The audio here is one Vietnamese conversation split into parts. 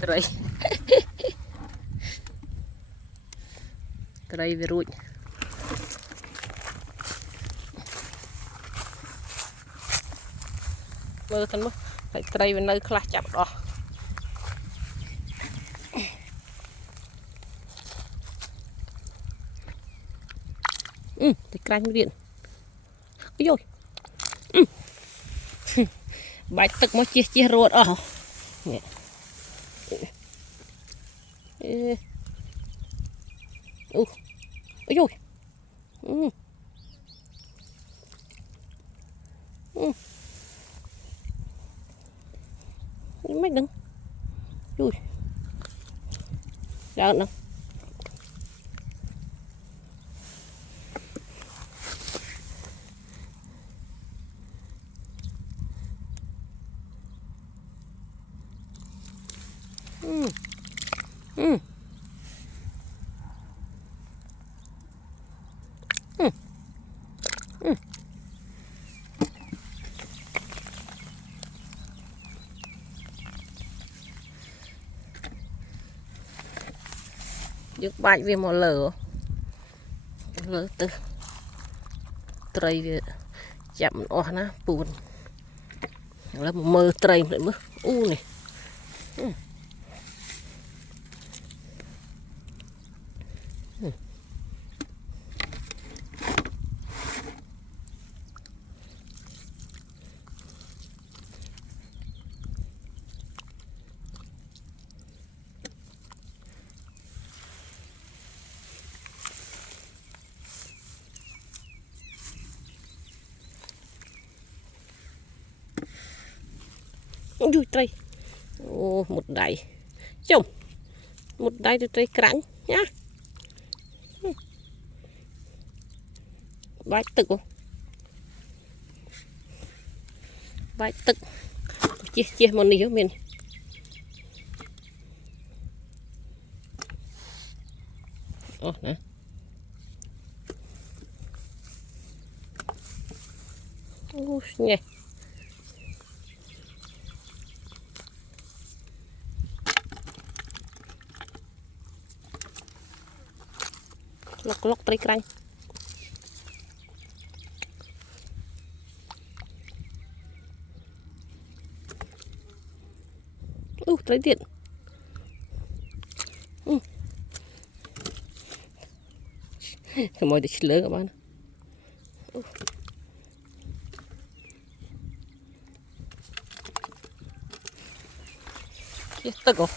Trời. Trời về ruột. Mơ thân mất. Phải trời về nơi khá chạp đó. Thì canh điện. Ôi dồi. Bạch tức mới chia ruột ở. Ôi dồi. Mấy đừng. Ui. Đó nè. Dứt bạch về một lửa từ trời về chậm oa ná buồn là một mơ trời lại mất này. Ui trời. Ô, một đáy chồng một đáy từ trời cắn nhá. Bạch tức không? Bạch tức chia một níu mình. Ồ nè. Ui nhẹ. Lọc trời cắn. Trời điện. Cái mồi thì lớn các bạn. Chia tức không?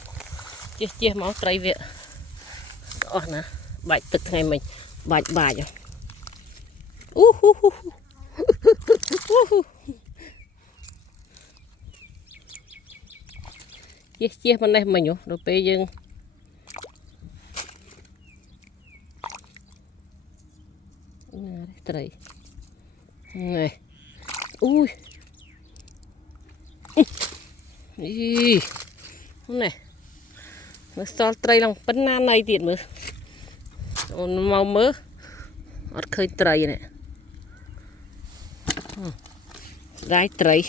Chia máu trời viện. Đó nè. Bạch tức ngày mình. Bạch bài rồi. Chia bên đây mình nhủ. Rồi bây giờ trời này. Ui ý này nó so trời lòng bánh nan này tiền mà màu mỡ ọt khơi trời này gái trời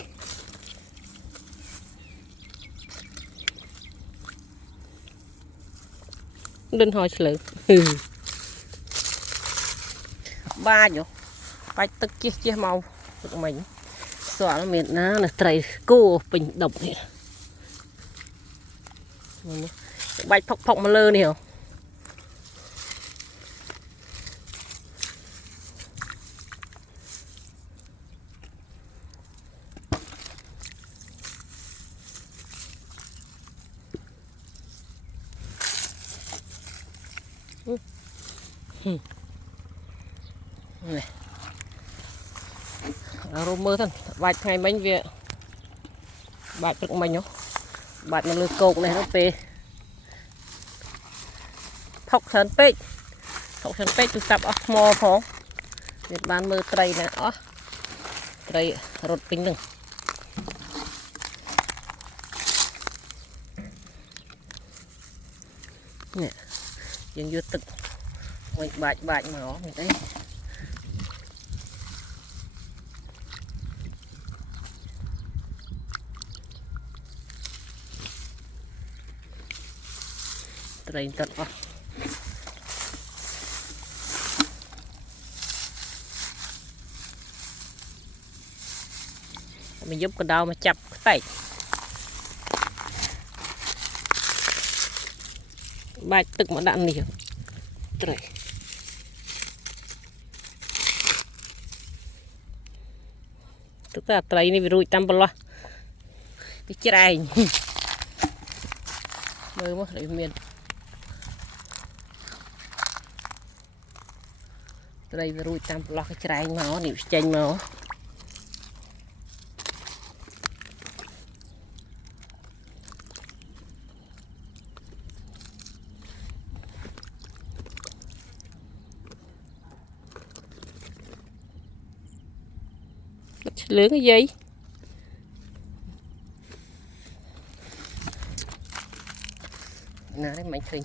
đừng hỏi xử ba nhỉ bạch tức chia màu của mình xóa nó miền ná là trời cô bình động này bạch phọc mà lơ này hiểu này rô mơ thân bạch ngày bánh về bạch được mình nhá bạch nó lừa cột này nó về thọc sân pếch tôi tập ở mò phong Việt Nam mơ tray nè tray rột pin đừng nè dừng vôទឹកmình bạch mà nó mình thấy trời tận ọ mình giúp con đau mà chập tay bài tức mà đạn nhiều trời tức là trời này bị rụi tâm bò cái chài mới mất lại miền trời bị rụi tâm bò cái chài máu nịu chanh máu lưỡng cái gì nè đấy mạnh thình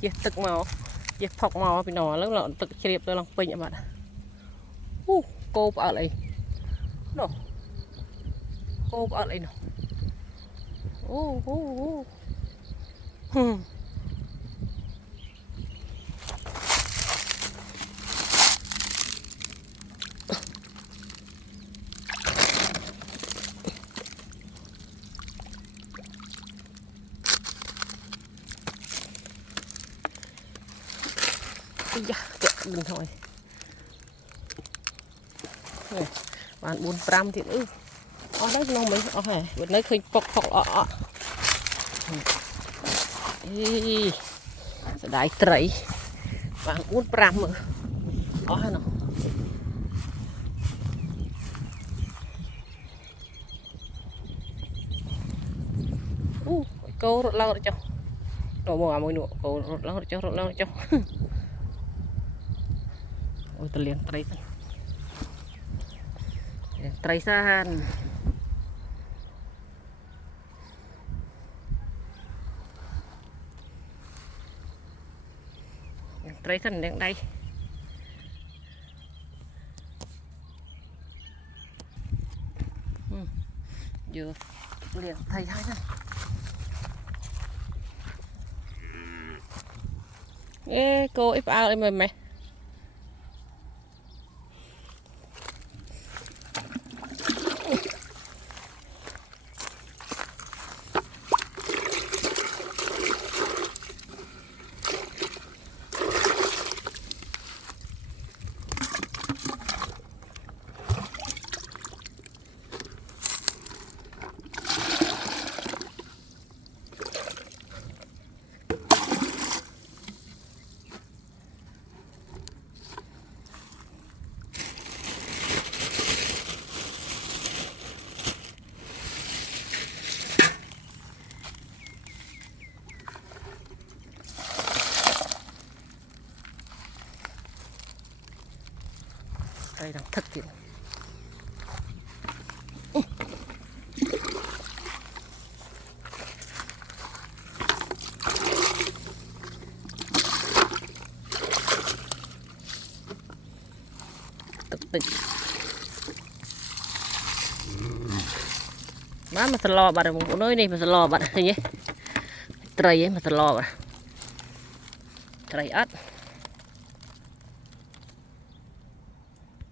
chia tức màu chia phọc màu bị nọ lớn lợn tức chẹp tôi lòng pin các bạn cô ở đây nó cô ở đây nó đừng thôi bạn 45 thì ở đấy nó mới ở hè bên đấy khơi phọc phọc ọ sẽ đại trầy bạn 45 mà ở hè nó cô rụt lâu rồi cho đồ mò mồi nụ cô rụt lâu rồi cho ôi tôi liền trầy san trầy san đang đây vừa liền thầy hai này ê cô ít ao em mày đây đang thật kìa tập tịnh má mà thật lo bạn một nơi này mà thật lo bạn thấy nhé trời ấy mà thật lo bạn trời ớt